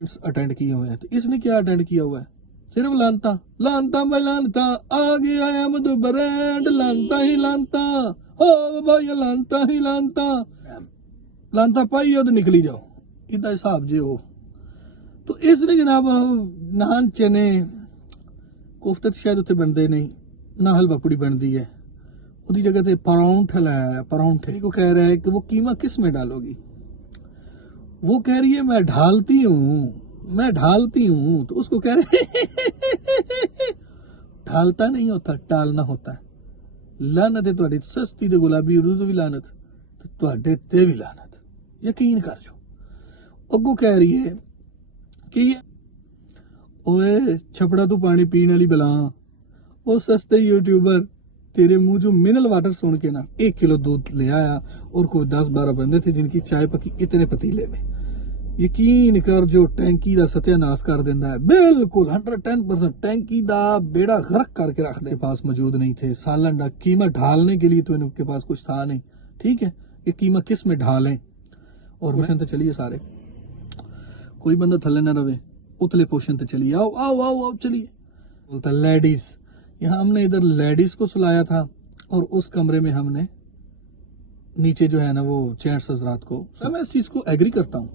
Attend किए हुए हैं, तो इसने क्या अटेंड किया हुआ है? सिर्फ लानता लानता भाई लानता, आ गया अहमद ब्रांड, लानता ही लानता, हो भाई लानता ही लानता, लानता पाई हो तो निकली जाओ, इदा हिसाब जे हो। तो इसने जनाब नान चने कोफ्ते शायद उत्थे बनते नहीं, ना हलवा पूड़ी बनती है, उसकी जगह से परौंठा लाया, परौंठे को कह रहा है कि वो कीमा किस में डालोगी? वो कह रही है मैं ढालती हूँ, मैं ढालती हूँ, तो उसको कह रहे ढालता नहीं होता, टालना होता है। लानत है तुहाडी सस्ती ते गुलाबी उर्दू भी लानत, तो तुहाडे ते भी लानत, यकीन कर जो। अगो कह रही है कि ओए छपड़ा तू पानी पीने वाली बला, वो सस्ते यूट्यूबर तेरे मुंह जो मिनरल वाटर सुन के ना 1 किलो दूध ले आया, और कोई 10-12 बंदे थे जिनकी चाय पकी इतने पतीले में। यकीन कर जो टैंकी का सत्यानाश कर देता है, बिल्कुल 110% टैंकी का बेड़ा गर्क करके रख दे। पास मौजूद नहीं थे सालन का कीमा ढालने के लिए, तो इनके पास कुछ था नहीं। ठीक है, ये कीमा किस में ढालें? और पोषण तो चलिए सारे, कोई बंदा थले ना रहे, उतले पोषण तो चलिए, आओ आओ आओ आओ चलिए। बोलता लेडीज, यहाँ हमने इधर लेडीज को सुलाया था, और उस कमरे में हमने नीचे जो है ना वो जेंट्स हजरात को। मैं इस चीज को एग्री करता हूँ,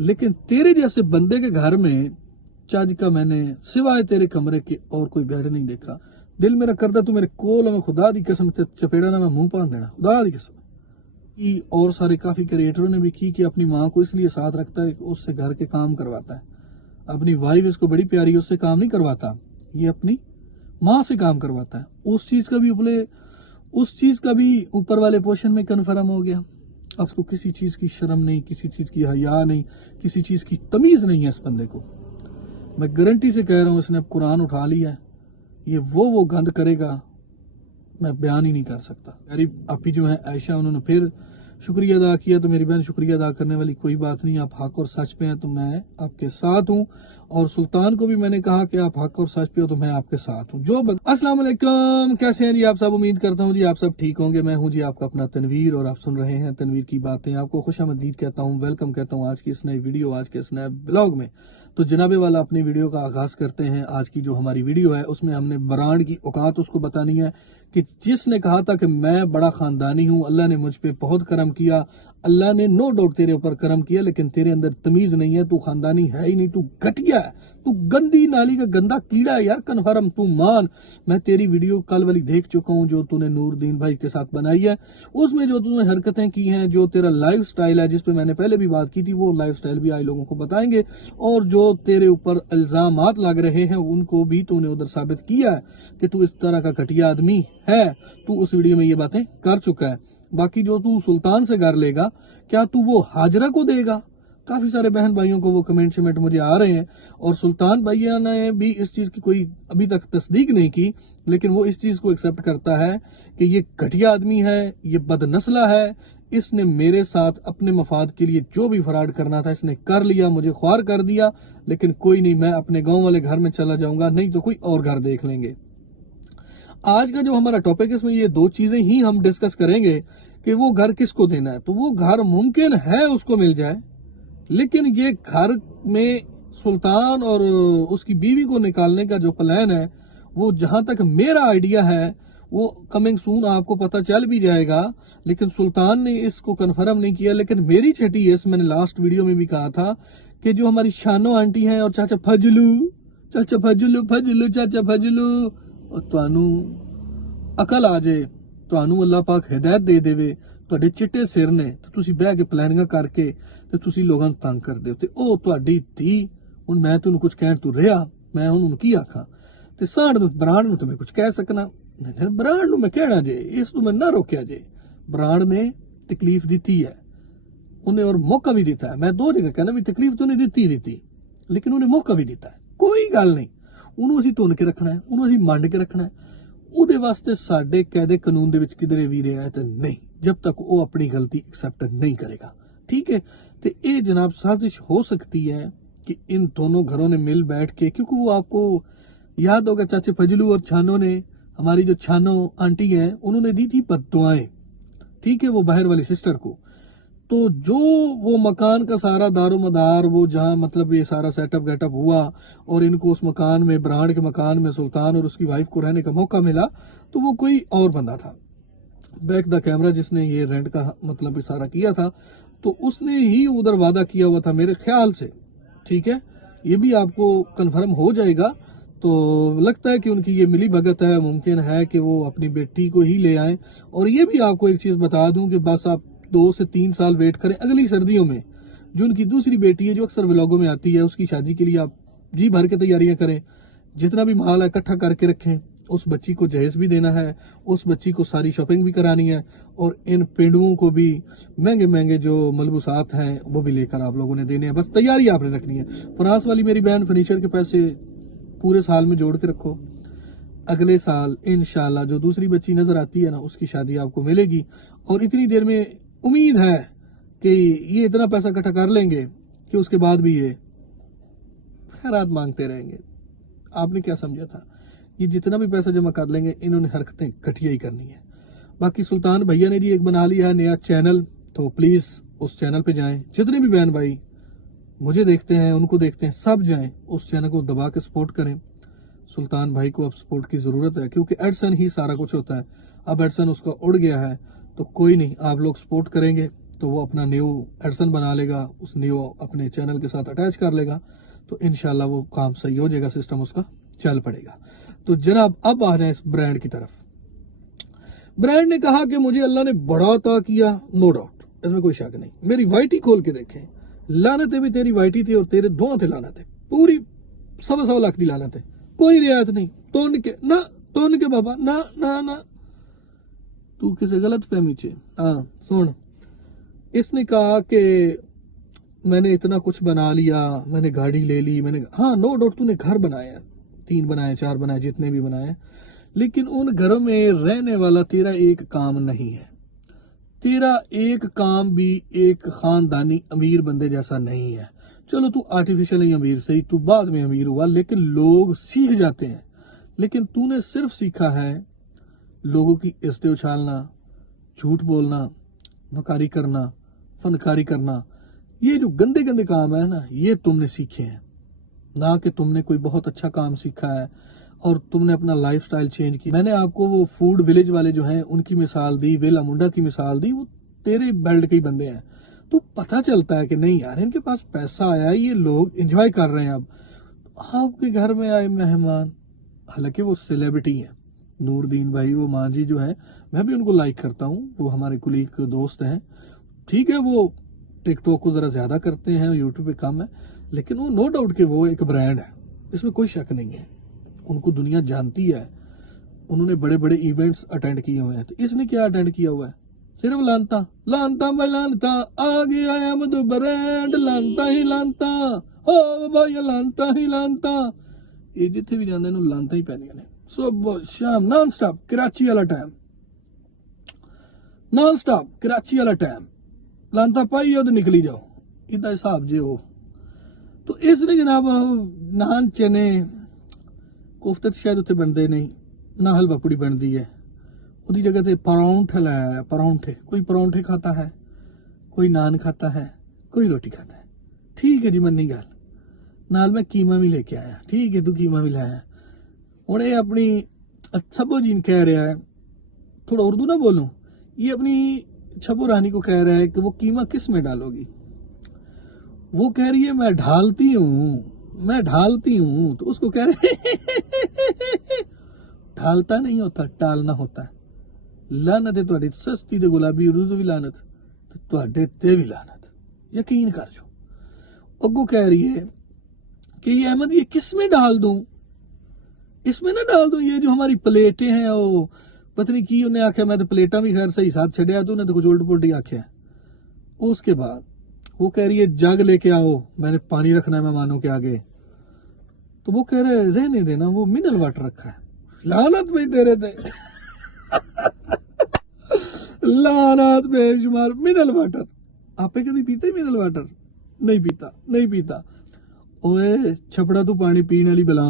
लेकिन तेरे जैसे बंदे के घर में चाज का मैंने सिवाय तेरे कमरे के और कोई बेड नहीं देखा। दिल मेरा करता तू मेरे कोल में खुदा दी कसम ते चपेड़ा ना मैं मुंह पान देना, खुदा दी कसम। और सारे काफी क्रिएटरों ने भी की कि अपनी माँ को इसलिए साथ रखता है कि उससे घर के काम करवाता है। अपनी वाइफ इसको बड़ी प्यारी, उससे काम नहीं करवाता, ये अपनी माँ से काम करवाता है। उस चीज का भी ऊपर वाले पोर्शन में कन्फर्म हो गया। अब उसको किसी चीज की शर्म नहीं, किसी चीज की हया नहीं, किसी चीज की तमीज नहीं है इस बंदे को। मैं गारंटी से कह रहा हूं, इसने अब कुरान उठा लिया है, ये वो गंद करेगा, मैं बयान ही नहीं कर सकता। मेरी आपी जो है आयशा, उन्होंने फिर शुक्रिया अदा किया, तो मेरी बहन शुक्रिया अदा करने वाली कोई बात नहीं, आप हक और सच पे हैं तो मैं आपके साथ हूँ। और सुल्तान को भी मैंने कहा कि आप हक और सच पे हो तो मैं आपके साथ हूँ। अस्सलाम वालेकुम, कैसे हैं जी आप सब? उम्मीद करता हूँ जी आप सब ठीक होंगे। मैं हूँ जी आपका अपना तनवीर, और आप सुन रहे हैं तनवीर की बातें। आपको खुशामदीद कहता हूँ, वेलकम कहता हूँ आज की इस नई वीडियो, आज के इस नए ब्लॉग में। तो जनाबे वाला अपनी वीडियो का आगाज करते हैं। आज की जो हमारी वीडियो है उसमें हमने ब्रांड की औकात उसको बतानी है कि जिसने कहा था कि मैं बड़ा खानदानी हूँ, अल्लाह ने मुझ पे बहुत करम किया, अल्लाह ने नो डाउट तेरे ऊपर करम किया, लेकिन तेरे अंदर तमीज नहीं है, तू खानदानी है ही नहीं, तू घटिया है, तू गंदी नाली का गंदा कीड़ा है यार। कन्फर्म तू मान, मैं तेरी वीडियो कल वाली देख चुका हूँ जो तूने नूरदीन भाई के साथ बनाई है। उसमें जो तूने हरकतें की हैं, जो तेरा लाइफ स्टाइल है, जिसपे मैंने पहले भी बात की थी, वो लाइफ स्टाइल भी आई लोगों को बताएंगे। और जो तेरे ऊपर इल्जामात लग रहे हैं उनको भी तूने उधर साबित किया है कि तू इस तरह का घटिया आदमी है। तू उस वीडियो में ये बातें कर चुका है। बाकी जो तू सुल्तान से कर लेगा, क्या तू वो हाजरा को देगा? काफी सारे बहन भाइयों को वो कमेंट मुझे आ रहे हैं, और सुल्तान भैया ने भी इस चीज की कोई अभी तक तस्दीक नहीं की, लेकिन वो इस चीज को एक्सेप्ट करता है कि ये घटिया आदमी है, ये बदनस्ला है, इसने मेरे साथ अपने मफाद के लिए जो भी फराड करना था इसने कर लिया, मुझे ख्वार कर दिया। लेकिन कोई नहीं, मैं अपने गांव वाले घर में चला जाऊंगा, नहीं तो कोई और घर देख लेंगे। आज का जो हमारा टॉपिक है इसमें ये दो चीजें ही हम डिस्कस करेंगे कि वो घर किसको देना है। तो वो घर मुमकिन है उसको मिल जाए, लेकिन ये घर में सुल्तान और उसकी बीवी को निकालने का जो प्लान है, वो जहां तक मेरा आइडिया है वो कमिंग सून आपको पता चल भी जाएगा। लेकिन सुल्तान ने इसको कंफर्म नहीं किया, लेकिन मेरी छठी है, मैंने लास्ट वीडियो में भी कहा था कि जो हमारी शानो आंटी हैं और चाचा फजलू चाचा फजलू ਤੁਹਾਨੂੰ अकल आ जाए, ਤੁਹਾਨੂੰ अल्लाह पाक हिदायत दे देवे, ਤੁਹਾਡੇ चिट्टे सिर ने तो ਤੁਸੀਂ ਬਹਿ ਕੇ ਪਲਾਨਿੰਗਾਂ ਕਰਕੇ ਤੇ ਤੁਸੀਂ ਲੋਕਾਂ ਨੂੰ ਤੰਗ ਕਰਦੇ ਹੋ, ਤੇ ਉਹ ਤੁਹਾਡੀ ਧੀ। ਹੁਣ ਮੈਂ ਤੁਹਾਨੂੰ ਕੁਝ ਕਹਿਣ ਤੋਂ ਰਿਹਾ, ਮੈਂ ਹੁਣ ਉਹਨੂੰ ਕੀ ਆਖਾਂ? ਤੇ ਸਾਡ ਨੂੰ ਬਰਾਂਡ ਨੂੰ ਤਾਂ ਮੈਂ ਕੁਝ ਕਹਿ ਸਕਣਾ, ਬਰਾਂਡ ਨੂੰ ਮੈਂ ਕਹਿਣਾ ਜੇ, ਇਸ ਨੂੰ ਮੈਂ ਨਾ ਰੋਕਿਆ ਜੇ। ਬਰਾਂਡ ਨੇ ਤਕਲੀਫ ਦਿੱਤੀ ਹੈ, ਉਹਨੇ और मौका भी दिता है। मैं दो जगह कहना भी तकलीफ तो नहीं दी, लेकिन उन्हें मौका भी दिता है। कोई गल नहीं, ਉਹਨੂੰ ਅਸੀਂ ਧੁੰਨ ਕੇ ਰੱਖਣਾ ਹੈ, ਉਹਨੂੰ ਅਸੀਂ ਮੰਡ ਕੇ ਰੱਖਣਾ ਹੈ। ਉਹਦੇ ਵਾਸਤੇ ਸਾਡੇ ਕਾਇਦੇ ਕਾਨੂੰਨ ਦੇ ਵਿੱਚ ਕਿਧਰੇ ਵੀ ਰਿਆਇਤ ਨਹੀਂ, जब तक वो अपनी गलती एक्सेप्ट नहीं करेगा। ठीक है, तो ये जनाब साजिश हो सकती है कि इन दोनों घरों ने मिल बैठ के, क्योंकि वो आपको याद होगा चाचे फजलू और छानो ने, हमारी जो छानो आंटी है, उन्होंने दी थी बद्दुआएं, ठीक है, वो बाहर वाली सिस्टर को। तो जो वो मकान का सारा दारो मदार, वो जहाँ मतलब ये सारा सेटअप गेटअप हुआ और इनको उस मकान में, ब्रांड के मकान में सुल्तान और उसकी वाइफ को रहने का मौका मिला, तो वो कोई और बंदा था बैक द कैमरा जिसने ये रेंट का मतलब इशारा किया था, तो उसने ही उधर वादा किया हुआ था मेरे ख्याल से। ठीक है, ये भी आपको कंफर्म हो जाएगा। तो लगता है कि उनकी ये मिली भगत है, मुमकिन है कि वो अपनी बेटी को ही ले आए। और ये भी आपको एक चीज बता दूं कि बस आप 2 से 3 साल वेट करें, अगली सर्दियों में जो उनकी दूसरी बेटी है जो अक्सर व्लॉगों में आती है, उसकी शादी के लिए आप जी भर के तैयारियां करें, जितना भी माल है इकट्ठा करके रखें। उस बच्ची को जहेज भी देना है, उस बच्ची को सारी शॉपिंग भी करानी है, और इन पेंडुओं को भी महंगे महंगे जो मलबूसात हैं वो भी लेकर आप लोगों ने देने हैं। बस तैयारी आपने रखनी है। फ्रांस वाली मेरी बहन, फर्नीचर के पैसे पूरे साल में जोड़ के रखो, अगले साल इंशाल्लाह जो दूसरी बच्ची नजर आती है ना, उसकी शादी आपको मिलेगी। और इतनी देर में उम्मीद है कि ये इतना पैसा इकट्ठा कर लेंगे कि उसके बाद भी ये खैरात मांगते रहेंगे। आपने क्या समझा था? ये जितना भी पैसा जमा कर लेंगे, इन्होंने हरकतें घटिया ही करनी है। बाकी सुल्तान भैया ने जी एक बना लिया है नया चैनल, तो प्लीज उस चैनल पे जाएं। जितने भी बहन भाई मुझे देखते हैं, उनको देखते हैं, सब जाएं उस चैनल को दबा के सपोर्ट करें। सुल्तान भाई को अब सपोर्ट की जरूरत है, क्योंकि एडसन ही सारा कुछ होता है। अब एडसन उसका उड़ गया है, तो कोई नहीं, आप लोग सपोर्ट करेंगे तो वो अपना न्यू एडसन बना लेगा, उस न्यू अपने चैनल के साथ अटैच कर लेगा, तो इंशाल्लाह वो काम सही हो जाएगा, सिस्टम उसका चल पड़ेगा। तो जनाब अब आ जाए इस ब्रांड की तरफ। ब्रांड ने कहा कि मुझे अल्लाह ने बड़ा अता किया, नो डाउट, इसमें कोई शक नहीं। मेरी वाइटी खोल के देखें, लानतें भी तेरी वाइटी थी और तेरे धुआं थे लानतें, पूरी 1.25 लाख की लानतें, कोई रियायत नहीं। तोन के बाबा ना ना ना, तू किसे गलत फहमी चे। हाँ सुन, इसने कहा कि मैंने इतना कुछ बना लिया, मैंने गाड़ी ले ली, मैंने, हाँ नो डाउट तूने घर बनाया, 3 बनाए 4 बनाए, जितने भी बनाए, लेकिन उन घरों में रहने वाला तेरा एक काम नहीं है। तेरा एक काम भी एक खानदानी अमीर बंदे जैसा नहीं है। चलो तू आर्टिफिशियल अमीर सही, तू बाद में अमीर हुआ, लेकिन लोग सीख जाते हैं। लेकिन तूने सिर्फ सीखा है लोगों की इज्जतें उछालना, झूठ बोलना, मकारी करना, फनकारी करना। ये जो गंदे गंदे काम है ना, ये तुमने सीखे हैं, ना कि तुमने कोई बहुत अच्छा काम सीखा है और तुमने अपना लाइफस्टाइल चेंज की। मैंने आपको वो फूड विलेज वाले जो हैं उनकी मिसाल दी, वेला मुंडा की मिसाल दी, वो तेरे बेल्ट के ही बंदे हैं। तो पता चलता है कि नहीं यार, इनके पास पैसा आया, ये लोग एंजॉय कर रहे हैं। अब आपके घर में आए मेहमान, हालांकि वो सेलिब्रिटी हैं, नूरदीन भाई, वो मांझी जो है, मैं भी उनको लाइक करता हूँ, वो हमारे कुलीग दोस्त हैं। ठीक है, वो टिकटॉक को जरा ज्यादा करते हैं, यूट्यूब पे कम है, लेकिन वो नो डाउट कि वो एक ब्रांड है, इसमें कोई शक नहीं है। उनको दुनिया जानती है, उन्होंने बड़े बड़े इवेंट्स अटेंड किए हुए हैं। तो इसने क्या अटेंड किया हुआ है? सिर्फ लानता लानता भाई लानता, आ गया है मधु ब्रांड, लानता ही लानता, हो भाई लानता ही लानता। ये जिथे भी जाते हैं लानता ही पैंदियां ने, सुबह शाम नॉन स्टॉप कराची वाला टाइम, नॉन स्टॉप कराची वाला टाइम, लानता पाई हो तो निकली जाओ, इदा हिसाब जे हो। तो इसने जनाब नान चने कोफ्ते शायद उत्थे बनते नहीं, ना हलवा पूड़ी बनती है, उसकी जगह से परौंठे लाया। परौंठे, कोई परौंठे खाता है, कोई नान खाता है, कोई रोटी खाता है। ठीक है जी, मन्नी गल, नाल मैं कीमा भी लेके आया। ठीक है, तू कीमा भी लाया। और ये अपनी छब्बो जी कह रहा है, थोड़ा उर्दू ना बोलूं, ये अपनी छब्बो रानी को कह रहा है कि वो कीमा किस में डालोगी। वो कह रही है मैं ढालती हूँ, मैं ढालती हूँ। तो उसको कह रहे ढालता नहीं होता, टालना होता है। लानत है तुहाडी सस्ती ते गुलाबी उर्दू भी लानत, ते तुहाडे ते भी लानत, यकीन कर जो। अगो कह रही है कि ये अहमद ये किस में डाल दूं, इसमें ना डाल दूं, ये जो हमारी प्लेटें हैं, वो पत्नी की उन्हें आख्या, मैं तो प्लेटा भी खैर सही साथ छड़िया, तो उन्हें तो कुछ उल्ट पुल्ट ही आख्या। उसके बाद वो कह रही है जग लेके आओ, मैंने पानी रखना है मेहमानों के आगे। तो वो कह रहे रहने देना, वो मिनरल वाटर रखा है। लानत भी तेरे थे लानत बेशुमार। मिनरल वाटर आपे कभी पीते मिनरल वाटर? नहीं पीता, नहीं पीता। ओए छपड़ा तू पानी पीने वाली बला,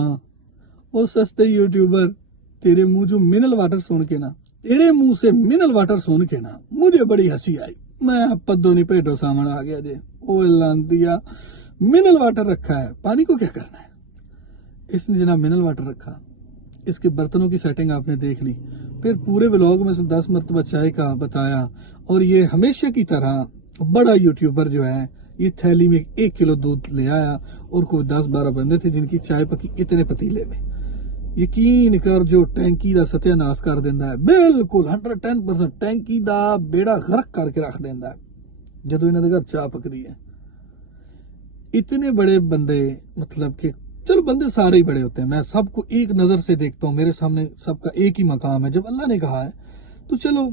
वो सस्ते यूट्यूबर, तेरे मुंह जो मिनरल वाटर सुन के ना, तेरे मुंह से मिनरल वाटर सुन के ना मुझे बड़ी हंसी आई। میں پدو نہیں پیٹو سامن آ گیا جی، وہ لانتیا منرل واٹر رکھا ہے، پانی کو کیا کرنا ہے؟ اس نے جناب منرل واٹر رکھا، اس کے برتنوں کی سیٹنگ آپ نے دیکھ لی، پھر پورے ولاگ میں سے 10 مرتبہ چائے کا بتایا، اور یہ ہمیشہ کی طرح بڑا یوٹیوبر جو ہے یہ تھیلی میں 1 کلو دودھ لے آیا، اور کوئی 10-12 بندے تھے جن کی چائے پکی اتنے پتیلے میں، یقین کر جو ٹینکی دا ستیہ ناس کر دینا ہے، بالکل 110% ٹینکی دا بیڑا غرق کر کے رکھ دینا ہے جدو انہوں نے گھر چاہ پک دی ہے۔ اتنے بڑے بندے، مطلب کہ چلو بندے سارے ہی بڑے ہوتے ہیں، میں سب کو ایک نظر سے دیکھتا ہوں، میرے سامنے سب کا ایک ہی مقام ہے، جب اللہ نے کہا ہے تو چلو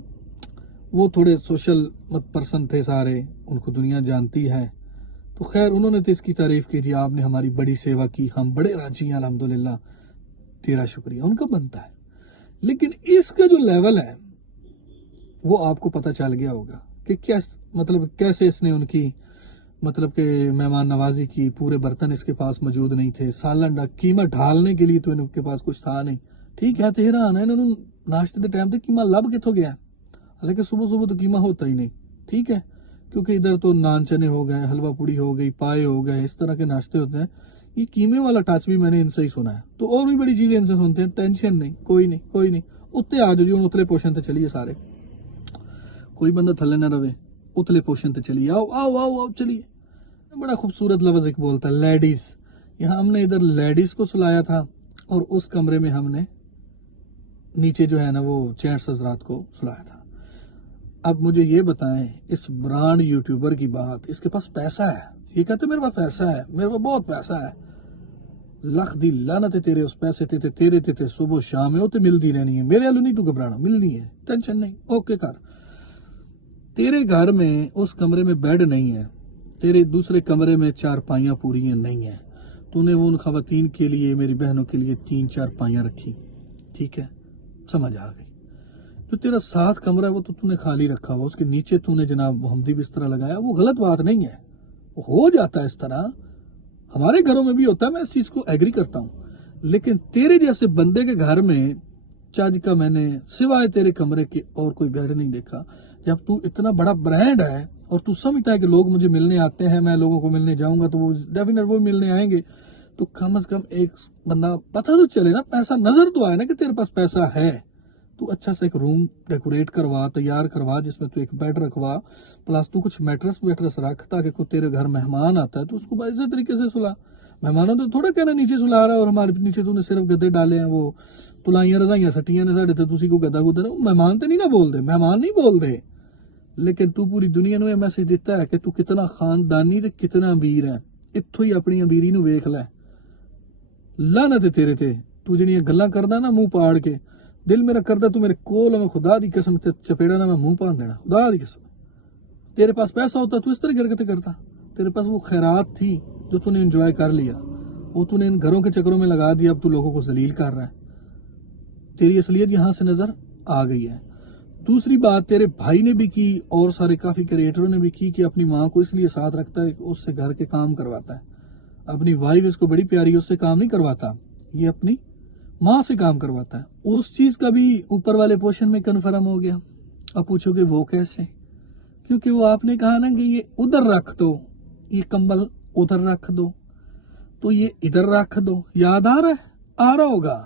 وہ تھوڑے سوشل پرسن تھے سارے، ان کو دنیا جانتی ہے، تو خیر انہوں نے تو اس کی تعریف کی جی آپ نے ہماری بڑی سیوا کی، ہم بڑے راضی ہیں الحمدللہ، تیرا شکریہ، ان کا بنتا ہے۔ لیکن اس کا جو لیول ہے وہ آپ کو پتہ چل گیا ہوگا کہ کیا مطلب کیسے اس نے ان کی مطلب کہ مہمان نوازی کی، پورے برتن اس کے پاس موجود نہیں تھے، سالن قیمہ ڈھالنے کے لیے تو ان کے پاس کچھ تھا نہیں، ٹھیک ہے تہران ہے، انہوں نے ناشتے کے ٹائم تے قیمہ لب کتوں گیا، حالانکہ صبح صبح تو قیمہ ہوتا ہی نہیں، ٹھیک ہے، کیونکہ ادھر تو نان چنے ہو گئے، حلوہ پوڑی ہو گئی، پائے ہو گئے، اس طرح کے ناشتے ہوتے ہیں۔ یہ قیمے والا ٹچ بھی میں نے ان سے ہی سنا ہے، تو اور بھی بڑی چیزیں ان سے سنتے ہیں، ٹینشن نہیں، کوئی نہیں اتنے آ جاؤ جی، ہوں اتلے پوشن تے چلیے سارے، کوئی بندہ تھلے نہ رہے، اتلے پوشن تے چلیے، آؤ آؤ آؤ آؤ چلیے۔ بڑا خوبصورت لفظ ایک بولتا ہے لیڈیز، یہاں ہم نے ادھر لیڈیز کو سلایا تھا، اور اس کمرے میں ہم نے نیچے جو ہے نا وہ جینٹس حضرات کو سلایا تھا۔ اب مجھے یہ بتائیں، اس برانڈ یوٹیوبر کی بات، اس کے پاس پیسہ ہے، یہ کہتے میرے پاس پیسہ ہے، میرے پاس بہت پیسہ ہے، لکھ دی لعنت تیرے اس پیسے تیرے صبح شام ہے، تے ملدی رہنی ہے، میرے والوں نہیں تو گھبرانا، ملنی ہے، ٹینشن نہیں، اوکے کر۔ تیرے گھر میں اس کمرے میں بیڈ نہیں ہے، تیرے دوسرے کمرے میں 4 پائیاں پوری نہیں ہیں، تو نے وہ ان خواتین کے لیے، میری بہنوں کے لیے 3-4 پائیاں رکھی، ٹھیک ہے، سمجھ آ گئی۔ جو تیرا 7 کمرہ ہے وہ تو نے خالی رکھا ہوا، اس کے نیچے تو نے جناب محمدی بستر لگایا، وہ غلط بات نہیں ہے، ہو جاتا ہے اس طرح، ہمارے گھروں میں بھی ہوتا ہے، میں اس چیز کو ایگری کرتا ہوں، لیکن تیرے جیسے بندے کے گھر میں چاج کا میں نے سوائے تیرے کمرے کے اور کوئی بیڈ نہیں دیکھا۔ جب تو اتنا بڑا برانڈ ہے اور تو سمجھتا ہے کہ لوگ مجھے ملنے آتے ہیں، میں لوگوں کو ملنے جاؤں گا تو وہ ڈیفینیٹ وہ ملنے آئیں گے، تو کم از کم ایک بندہ پتہ تو چلے نا، پیسہ نظر تو آئے نا کہ تیرے پاس پیسہ ہے، تو اچھا سا ایک روم ڈیکوریٹ کروا، تیار کروا، جس میں تو ایک بیڈ رکھوا، پلس تو کچھ میٹرس رکھ، تاکہ کوئی تیرے گھر مہمان آتا ہے تو اس کو باعزت طریقے سے سلا۔ مہمانوں تو تھوڑا کہنا نیچے سلا رہا ہے، اور ہمارے نیچے تو نے صرف گدے ڈالے ہیں، وہ تلائیاں رضائیاں سٹیاں نے ساڑے تے، تسی کو گدا گدر، مہمان تے نہیں نہ بول دے، مہمان نہیں بول دے، لیکن تو پوری دنیا نو یہ میسج دیتا ہے کہ تو کتنا خاندانی تے کتنا امیر ہے، اتھو ہی اپنی امیری نو ویکھ لے، لعنت تیرے تے، تو جنیاں گلاں کردا نا منہ پاڑ کے، دل میرا کردا تو میرے کول میں خدا دی قسم تے چپیڑا نہ میں منہ پان دینا، خدا دی قسم۔ تیرے پاس پیسہ ہوتا تو اس طرح حرکتیں کرتا، تیرے پاس وہ خیرات تھی جو تو نے انجوائے کر لیا، وہ تو نے ان گھروں کے چکروں میں لگا دیا، اب تو لوگوں کو ذلیل کر رہا ہے، تیری اصلیت یہاں سے نظر آ گئی ہے۔ دوسری بات تیرے بھائی نے بھی کی، اور سارے کافی کریٹروں نے بھی کی، کہ اپنی ماں کو اس لیے ساتھ رکھتا ہے کہ اس سے گھر کے کام کرواتا ہے، اپنی وائف اس کو بڑی پیاری، اس سے کام نہیں کرواتا، یہ اپنی ماں سے کام کرواتا ہے۔ اس چیز کا بھی اوپر والے پورشن میں کنفرم ہو گیا۔ اب پوچھو کہ وہ کیسے؟ کیونکہ وہ آپ نے کہا نا کہ یہ ادھر رکھ دو، یہ کمبل ادھر رکھ دو، تو یہ ادھر رکھ دو، یاد آ رہا ہے؟ آ رہا ہوگا۔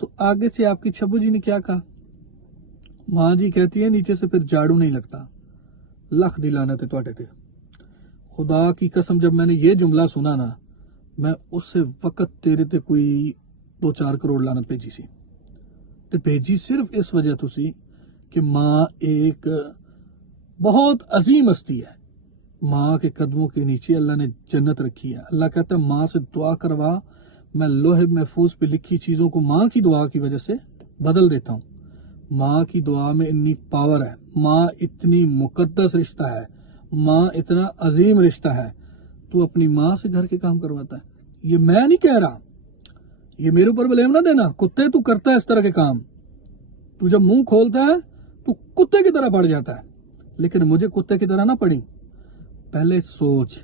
تو آگے سے آپ کی چھبو جی نے کیا کہا؟ ماں جی کہتی ہے نیچے سے پھر جھاڑو نہیں لگتا، لکھ دی لعنت تواڈے تے، خدا کی قسم جب میں نے یہ جملہ سنا نا، میں اس وقت تیرے تے کوئی 2-4 کروڑ لعنت بھیجی سی، تے بھیجی صرف اس وجہ تو سی کہ ماں ایک بہت عظیم ہستی ہے، ماں کے قدموں کے نیچے اللہ نے جنت رکھی ہے۔ اللہ کہتا ہے ماں سے دعا کروا، میں لوح محفوظ پہ لکھی چیزوں کو ماں کی دعا کی وجہ سے بدل دیتا ہوں۔ ماں کی دعا میں اتنی پاور ہے، ماں اتنی مقدس رشتہ ہے، ماں اتنا عظیم رشتہ ہے، تو اپنی ماں سے گھر کے کام کرواتا ہے۔ یہ میں نہیں کہہ رہا، یہ میرے اوپر بلیم نہ دینا، کتے تو کرتا ہے اس طرح کے کام، تو جب منہ کھولتا ہے تو کتے کی طرح پڑ جاتا ہے، لیکن مجھے کتے کی طرح نہ پڑی۔ پہلے سوچ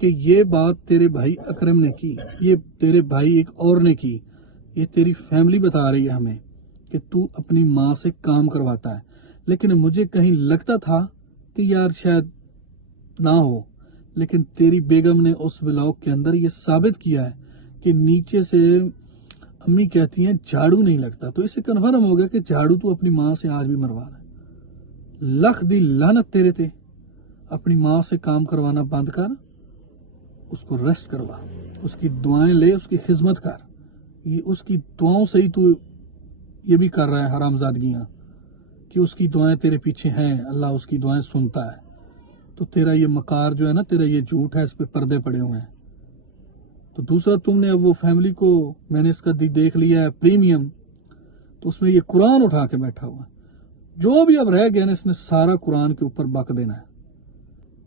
کہ یہ بات تیرے بھائی اکرم نے کی، یہ تیرے بھائی ایک اور نے کی، یہ تیری فیملی بتا رہی ہے ہمیں کہ تو اپنی ماں سے کام کرواتا ہے، لیکن مجھے کہیں لگتا تھا کہ یار شاید نہ ہو، لیکن تیری بیگم نے اس ولاگ کے اندر یہ ثابت کیا ہے کہ نیچے سے امی کہتی ہیں جھاڑو نہیں لگتا، تو اس سے کنفرم ہو گیا کہ جھاڑو تو اپنی ماں سے آج بھی مروا رہا ہے۔ لکھ دی لعنت تیرے تے، اپنی ماں سے کام کروانا بند کر، اس کو ریسٹ کروا، اس کی دعائیں لے، اس کی خدمت کر۔ یہ اس کی دعاؤں سے ہی تو یہ بھی کر رہا ہے حرام زادگیاں، کہ اس کی دعائیں تیرے پیچھے ہیں، اللہ اس کی دعائیں سنتا ہے۔ تو تیرا یہ مکار جو ہے نا، تیرا یہ جھوٹ ہے، اس پہ پردے پڑے ہوئے ہیں۔ تو دوسرا تم نے اب وہ فیملی کو، میں نے اس کا دیکھ لیا ہے پریمیم، تو اس میں یہ قرآن اٹھا کے بیٹھا ہوا ہے۔ جو بھی اب رہ گیا نا، اس نے سارا قرآن کے اوپر بک دینا ہے،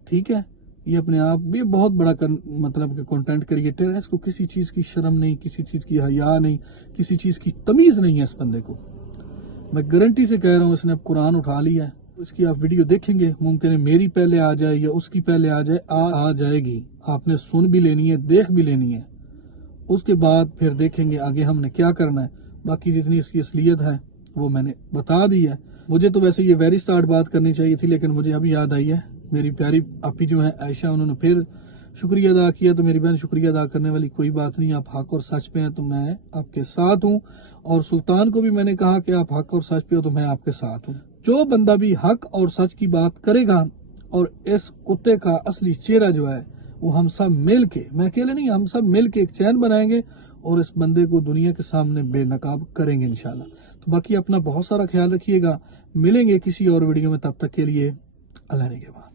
ٹھیک ہے؟ یہ اپنے آپ بھی بہت بڑا مطلب کہ کنٹینٹ کریٹر ہے، اس کو کسی چیز کی شرم نہیں، کسی چیز کی حیا نہیں، کسی چیز کی تمیز نہیں ہے اس بندے کو۔ میں گارنٹی سے کہہ رہا ہوں اس نے اب قرآن اٹھا لیا ہے۔ اس کی آپ ویڈیو دیکھیں گے، ممکن ہے میری پہلے آ جائے یا اس کی پہلے آ جائے، آ جائے گی، آپ نے سن بھی لینی ہے، دیکھ بھی لینی ہے۔ اس کے بعد پھر دیکھیں گے آگے ہم نے کیا کرنا ہے۔ باقی جتنی اس کی اصلیت ہے وہ میں نے بتا دی ہے۔ مجھے تو ویسے یہ ویری سٹارٹ بات کرنی چاہیے تھی، لیکن مجھے ابھی یاد آئی ہے، میری پیاری آپی جو ہے عائشہ، انہوں نے پھر شکریہ ادا کیا۔ تو میری بہن، شکریہ ادا کرنے والی کوئی بات نہیں، آپ حق اور سچ پہ ہیں تو میں آپ کے ساتھ ہوں، اور سلطان کو بھی میں نے کہا کہ آپ حق اور سچ پہ ہو تو میں آپ کے ساتھ ہوں۔ جو بندہ بھی حق اور سچ کی بات کرے گا، اور اس کتے کا اصلی چہرہ جو ہے وہ ہم سب مل کے، میں اکیلے نہیں، ہم سب مل کے ایک چین بنائیں گے اور اس بندے کو دنیا کے سامنے بے نقاب کریں گے انشاءاللہ۔ تو باقی اپنا بہت سارا خیال رکھیے گا، ملیں گے کسی اور ویڈیو میں، تب تک کے لیے اللہ نے کے بعد۔